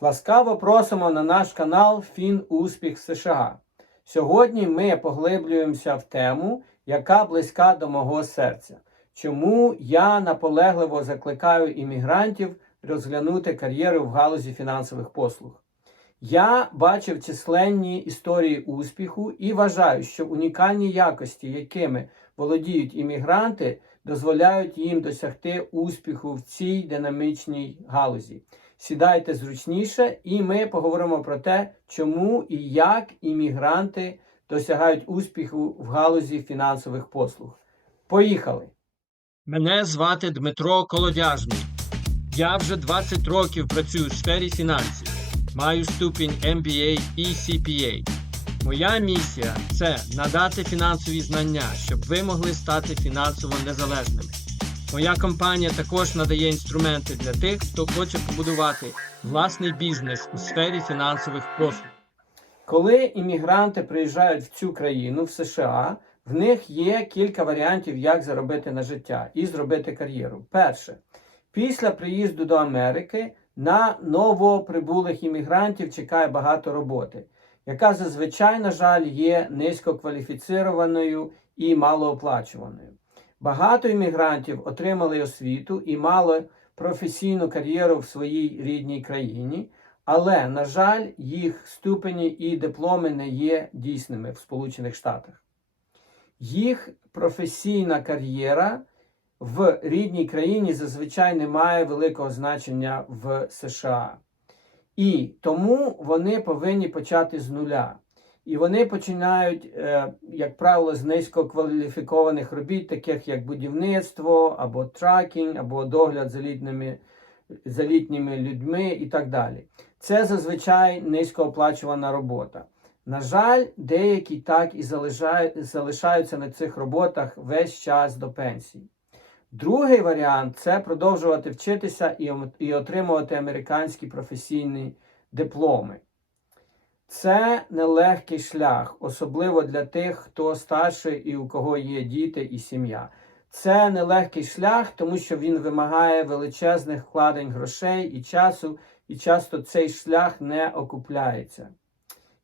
Ласкаво просимо на наш канал Фін Успіх США. Сьогодні ми поглиблюємося в тему, яка близька до мого серця. Чому я наполегливо закликаю іммігрантів розглянути кар'єру в галузі фінансових послуг. Я бачив численні історії успіху і вважаю, що унікальні якості, якими володіють іммігранти, дозволяють їм досягти успіху в цій динамічній галузі. Сідайте зручніше, і ми поговоримо про те, чому і як іммігранти досягають успіху в галузі фінансових послуг. Поїхали! Мене звати Дмитро Колодяжний. Я вже 20 років працюю в сфері фінансів. Маю ступінь MBA і CPA. Моя місія це надати фінансові знання, щоб ви могли стати фінансово незалежними. Моя компанія також надає інструменти для тих, хто хоче побудувати власний бізнес у сфері фінансових послуг. Коли іммігранти приїжджають в цю країну, в США, в них є кілька варіантів, як заробити на життя і зробити кар'єру. Перше, після приїзду до Америки на новоприбулих іммігрантів чекає багато роботи, яка зазвичай, на жаль, є низькокваліфіцированою і малооплачуваною. Багато іммігрантів отримали освіту і мали професійну кар'єру в своїй рідній країні, але, на жаль, їх ступені і дипломи не є дійсними в Сполучених Штатах. Їх професійна кар'єра в рідній країні зазвичай не має великого значення в США. І тому вони повинні почати з нуля. І вони починають, е, як правило, з низькокваліфікованих робіт, таких як будівництво, або тракінг, або догляд за літніми, за літніми людьми і так далі. Це зазвичай низькооплачувана робота. На жаль, деякі так і залишаються на цих роботах весь час до пенсії. Другий варіант це продовжувати вчитися і отримувати американські професійні дипломи. Це нелегкий шлях, особливо для тих, хто старший і у кого є діти і сім'я. Це нелегкий шлях, тому що він вимагає величезних вкладень грошей і часу, і часто цей шлях не окупляється.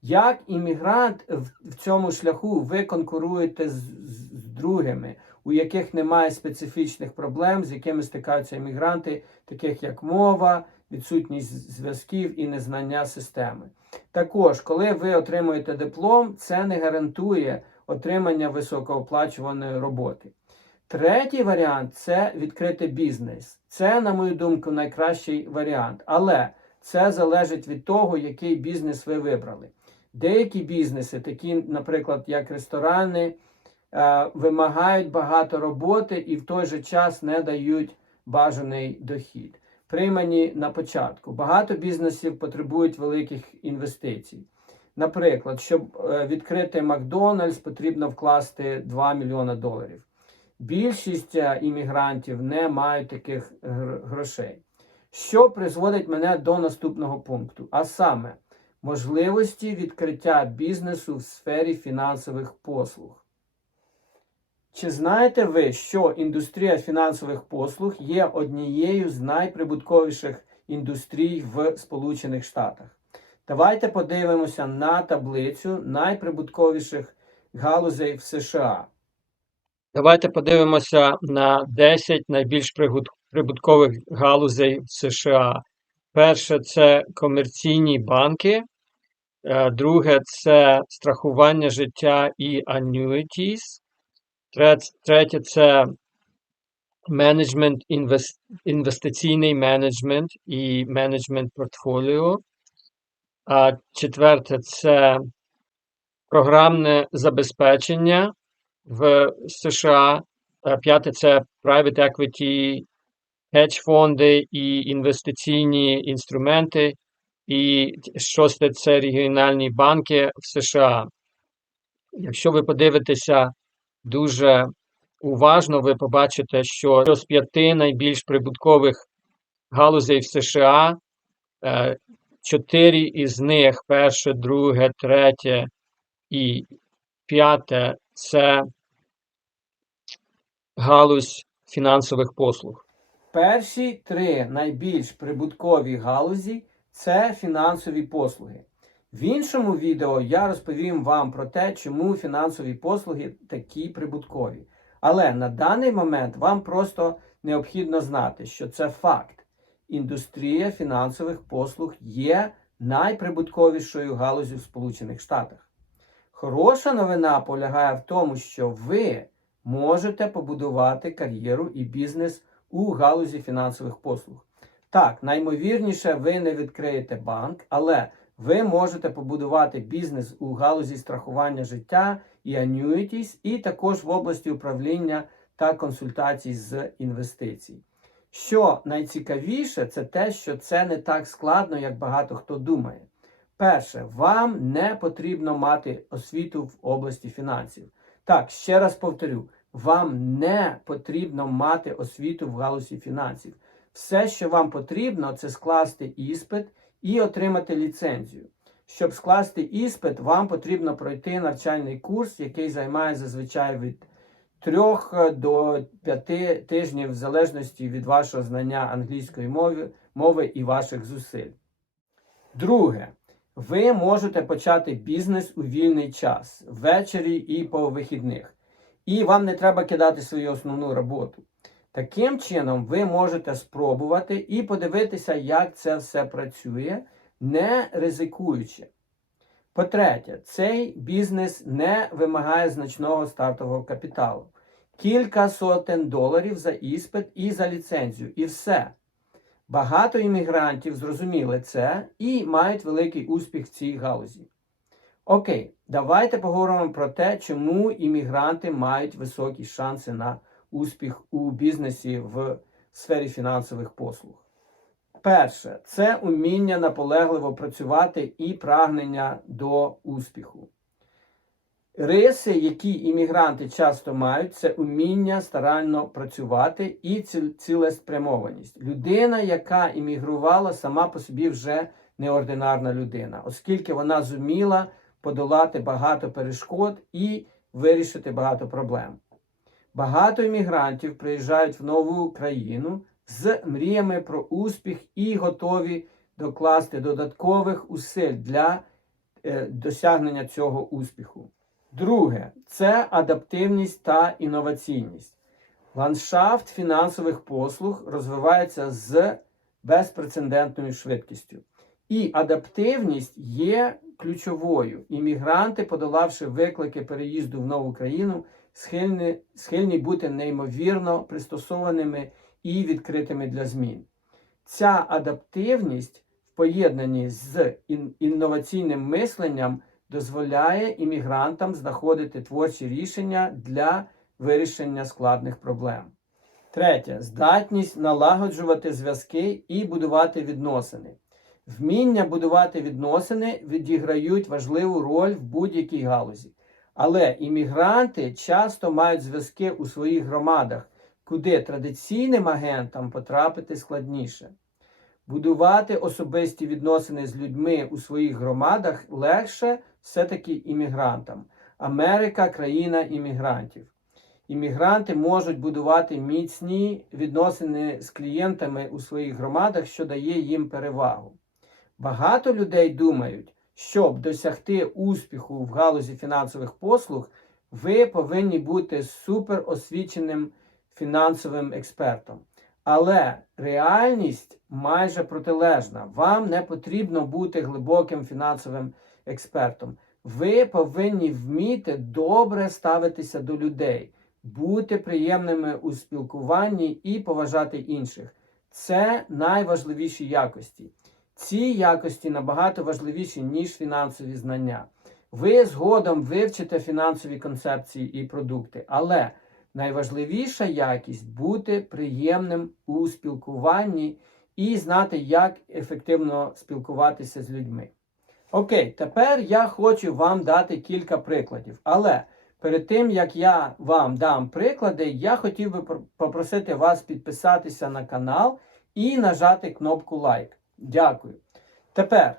Як іммігрант в, цьому шляху ви конкуруєте з, з, з другими, у яких немає специфічних проблем, з якими стикаються іммігранти, таких як мова, відсутність зв'язків і незнання системи. Також, коли ви отримуєте диплом, це не гарантує отримання високооплачуваної роботи. Третій варіант це відкрити бізнес. Це, на мою думку, найкращий варіант. Але це залежить від того, який бізнес ви вибрали. Деякі бізнеси, такі, наприклад, як ресторани, вимагають багато роботи і в той же час не дають бажаний дохід. Приймані на початку. Багато бізнесів потребують великих інвестицій. Наприклад, щоб е, відкрити Макдональдс, потрібно вкласти 2 мільйона доларів. Більшість е, іммігрантів не мають таких грошей. Що призводить мене до наступного пункту, а саме можливості відкриття бізнесу в сфері фінансових послуг. Чи знаєте ви, що індустрія фінансових послуг є однією з найприбутковіших індустрій в Сполучених Штатах? Давайте подивимося на таблицю найприбутковіших галузей в США. Давайте подивимося на 10 найбільш прибуткових галузей в США. Перше це комерційні банки, е, друге це страхування життя і annuities, третє це менеджмент, інвестиційний менеджмент і менеджмент портфоліо. А четверте це програмне забезпечення в США. Е, П'яте це private equity, хедж-фонди і інвестиційні інструменти. І шосте це регіональні банки в США. Якщо ви подивитеся дуже уважно, ви побачите, що з п'яти найбільш прибуткових галузей в США, е, чотири із них, перше, друге, третє і п'яте, це галузь фінансових послуг. Перші три найбільш прибуткові галузі це фінансові послуги. В іншому відео я розповім вам про те, чому фінансові послуги такі прибуткові. Але на даний момент вам просто необхідно знати, що це факт. Індустрія фінансових послуг є найприбутковішою галузю в Сполучених Штатах. Хороша новина полягає в тому, що ви можете побудувати кар'єру і бізнес у галузі фінансових послуг. Так, наймовірніше, ви не відкриєте банк, але ви можете побудувати бізнес у галузі страхування життя і annuities, і також в області управління та консультацій з інвестицій. Що найцікавіше, це те, що це не так складно, як багато хто думає. Перше, вам не потрібно мати освіту в області фінансів. Так, ще раз повторю, вам не потрібно мати освіту в галузі фінансів. Все, що вам потрібно, це скласти іспит і отримати ліцензію. Щоб скласти іспит, вам потрібно пройти навчальний курс, який займає зазвичай від 3 до 5 тижнів, в залежності від вашого знання англійської мови, мови і ваших зусиль. Друге, ви можете почати бізнес у вільний час, ввечері і по вихідних. І вам не треба кидати свою основну роботу. Таким чином, ви можете спробувати і подивитися, як це все працює, не ризикуючи. По-третє, цей бізнес не вимагає значного стартового капіталу. Кілька сотень доларів за іспит і за ліцензію, і все. Багато іммігрантів зрозуміли це і мають великий успіх в цій галузі. Окей, давайте поговоримо про те, чому іммігранти мають високі шанси на успіх у бізнесі в сфері фінансових послуг. Перше, це уміння наполегливо працювати і прагнення до успіху. Риси, які іммігранти часто мають, це уміння старанно працювати і цілеспрямованість. Людина, яка іммігрувала, сама по собі вже неординарна людина, оскільки вона зуміла подолати багато перешкод і вирішити багато проблем. Багато іммігрантів приїжджають в нову країну з мріями про успіх і готові докласти додаткових усиль для е, досягнення цього успіху. Друге це адаптивність та інноваційність. Ландшафт фінансових послуг розвивається з безпрецедентною швидкістю. І адаптивність є ключовою. Іммігранти, подолавши виклики переїзду в нову країну, схильні, схильні бути неймовірно пристосованими і відкритими для змін. Ця адаптивність в поєднанні з ін- інноваційним мисленням дозволяє іммігрантам знаходити творчі рішення для вирішення складних проблем. Третє здатність налагоджувати зв'язки і будувати відносини. Вміння будувати відносини відіграють важливу роль в будь-якій галузі. Але іммігранти часто мають зв'язки у своїх громадах, куди традиційним агентам потрапити складніше. Будувати особисті відносини з людьми у своїх громадах легше все-таки іммігрантам. Америка країна іммігрантів. Іммігранти можуть будувати міцні відносини з клієнтами у своїх громадах, що дає їм перевагу. Багато людей думають, щоб досягти успіху в галузі фінансових послуг, ви повинні бути суперосвіченим фінансовим експертом. Але реальність майже протилежна. Вам не потрібно бути глибоким фінансовим експертом. Ви повинні вміти добре ставитися до людей, бути приємними у спілкуванні і поважати інших. Це найважливіші якості. Ці якості набагато важливіші, ніж фінансові знання. Ви згодом вивчите фінансові концепції і продукти, але найважливіша якість бути приємним у спілкуванні і знати, як ефективно спілкуватися з людьми. Окей, тепер я хочу вам дати кілька прикладів. Але перед тим як я вам дам приклади, я хотів би попросити вас підписатися на канал і нажати кнопку лайк. Дякую. Тепер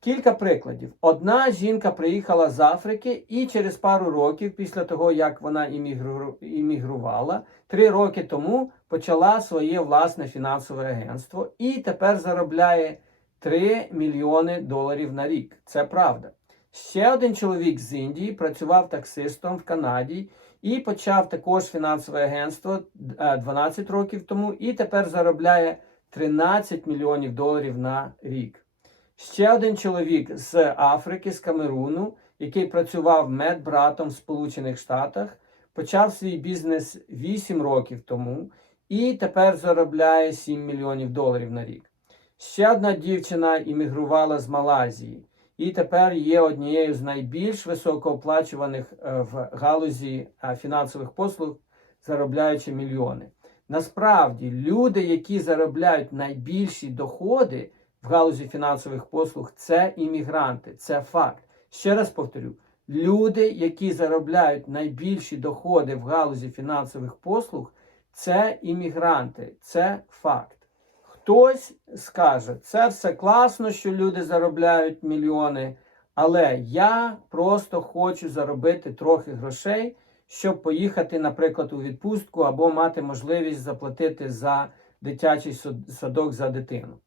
кілька прикладів. Одна жінка приїхала з Африки і через пару років, після того як вона іммігрувала, три роки тому почала своє власне фінансове агентство і тепер заробляє 3 мільйони доларів на рік. Це правда. Ще один чоловік з Індії працював таксистом в Канаді і почав також фінансове агентство е, 12 років тому і тепер заробляє 13 мільйонів доларів на рік. Ще один чоловік з Африки, з Камеруну, який працював медбратом в Сполучених Штатах, почав свій бізнес 8 років тому і тепер заробляє 7 мільйонів доларів на рік. Ще одна дівчина іммігрувала з Малайзії і тепер є однією з найбільш високооплачуваних е, в галузі е, фінансових послуг, заробляючи мільйони. Насправді, люди, які заробляють найбільші доходи в галузі фінансових послуг, це іммігранти, це факт. Ще раз повторю: люди, які заробляють найбільші доходи в галузі фінансових послуг, це іммігранти, це факт. Хтось скаже, це все класно, що люди заробляють мільйони, але я просто хочу заробити трохи грошей, щоб поїхати, наприклад, у відпустку або мати можливість заплатити за дитячий садок за дитину.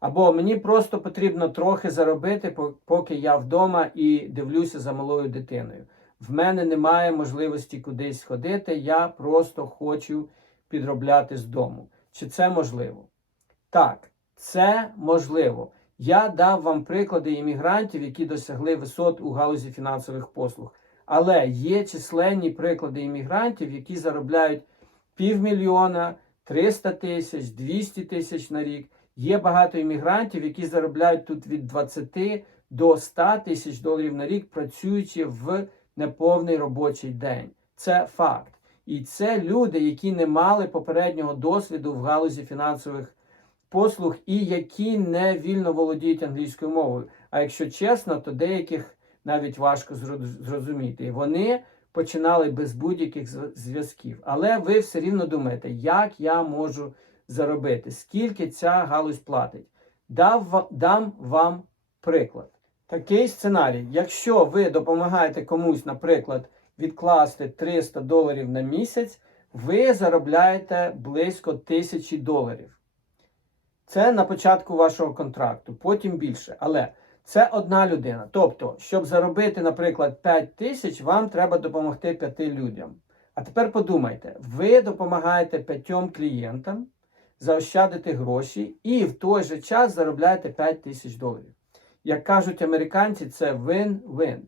Або мені просто потрібно трохи заробити, поки я вдома і дивлюся за малою дитиною. В мене немає можливості кудись ходити, я просто хочу підробляти з дому. Чи це можливо? Так, це можливо. Я дав вам приклади іммігрантів, які досягли висот у галузі фінансових послуг. Але є численні приклади іммігрантів, які заробляють півмільйона, 300 тисяч, 200 тисяч на рік. Є багато іммігрантів, які заробляють тут від 20 до 100 тисяч доларів на рік, працюючи в неповний робочий день. Це факт. І це люди, які не мали попереднього досвіду в галузі фінансових послуг і які не вільно володіють англійською мовою. А якщо чесно, то деяких навіть важко зрозуміти. Вони починали без будь-яких зв'язків. Але ви все рівно думаєте, як я можу заробити, скільки ця галузь платить. Дав, дам вам приклад. Такий сценарій. Якщо ви допомагаєте комусь, наприклад, відкласти 300 доларів на місяць, ви заробляєте близько тисячі доларів. Це на початку вашого контракту, потім більше. Але це одна людина. Тобто, щоб заробити, наприклад, 5 тисяч, вам треба допомогти 5 людям. А тепер подумайте, ви допомагаєте п'ятьом клієнтам заощадити гроші і в той же час заробляєте 5 тисяч доларів. Як кажуть американці, це win-win.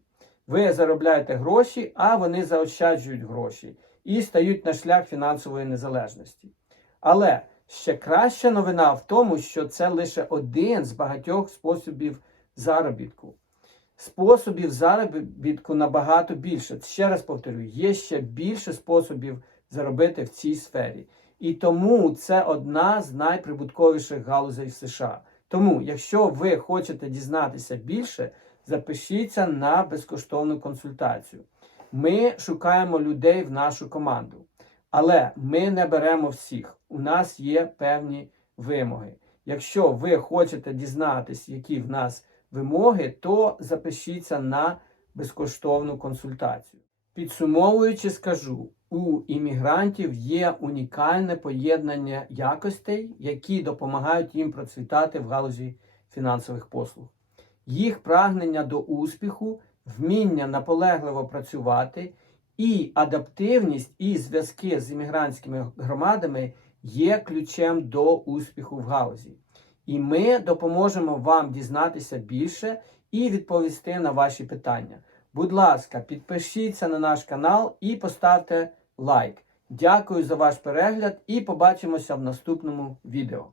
Ви заробляєте гроші, а вони заощаджують гроші і стають на шлях фінансової незалежності. Але ще краща новина в тому, що це лише один з багатьох способів заробітку. Способів заробітку набагато більше. Ще раз повторю, є ще більше способів заробити в цій сфері. І тому це одна з найприбутковіших галузей в США. Тому, якщо ви хочете дізнатися більше, запишіться на безкоштовну консультацію. Ми шукаємо людей в нашу команду. Але ми не беремо всіх. У нас є певні вимоги. Якщо ви хочете дізнатись, які в нас вимоги, то запишіться на безкоштовну консультацію. Підсумовуючи, скажу, у іммігрантів є унікальне поєднання якостей, які допомагають їм процвітати в галузі фінансових послуг. Їх прагнення до успіху, вміння наполегливо працювати і адаптивність і зв'язки з іммігрантськими громадами є ключем до успіху в галузі. І ми допоможемо вам дізнатися більше і відповісти на ваші питання. Будь ласка, підпишіться на наш канал і поставте лайк. Дякую за ваш перегляд і побачимося в наступному відео.